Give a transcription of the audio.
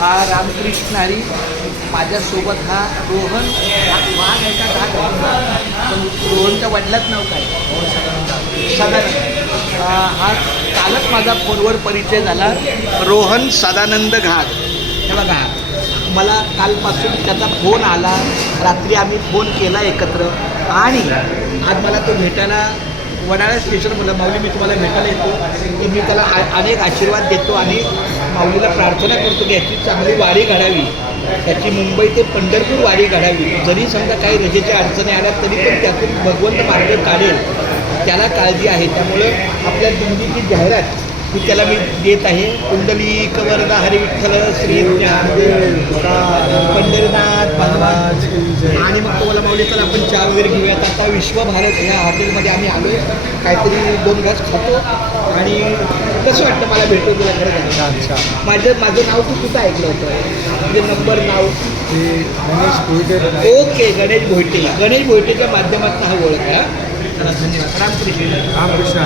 रामकृष्ण हरी. माझ्यासोबत हा रोहन वाघ आहे का घाट पण रोहनच्या वडिलाचं नाव काय? सदानंद. हा कालच माझा फोनवर परिचय झाला. रोहन सदानंद घाट. हे बघा, मला कालपासून त्याचा फोन आला. रात्री आम्ही फोन केला एकत्र आणि आज मला तो भेटायला वडाळा स्टेशन म्हणलं, माऊली मी तुम्हाला भेटायला येतो की मी त्याला अनेक आशीर्वाद देतो आणि माऊलीला प्रार्थना करतो की याची चांगली वारी घडावी, त्याची मुंबई ते पंढरपूर वारी घडावी. जरी समजा काही रजेच्या अडचणी आल्या तरी पण त्यातून भगवंत मार्ग काढेल, त्याला काळजी आहे. त्यामुळं आपल्या दिंडीची जाहिरात मी त्याला मी देत आहे. कुंडलिक वरदा हरी विठ्ठल श्री ज्ञानदेव पंढरीनाथ महाराज. आणि मग तुम्हाला माऊली चला आपण चहा वगैरे घेऊयात. आता विश्वभारत ह्या हॉटेलमध्ये आम्ही आलो आहे, काहीतरी 2 घास खातो आणि कसं वाटतं मला भेटून तुला खरं अच्छा. माझं नाव तू कुठं ऐकलं होतं? म्हणजे नंबर नाव गणेश भोईटे. ओके, गणेश भोईटे. गणेश भोईटेच्या माध्यमातून हा ओळख आहे. चला धन्यवाद. रामकृष्ण. रामकृष्ण.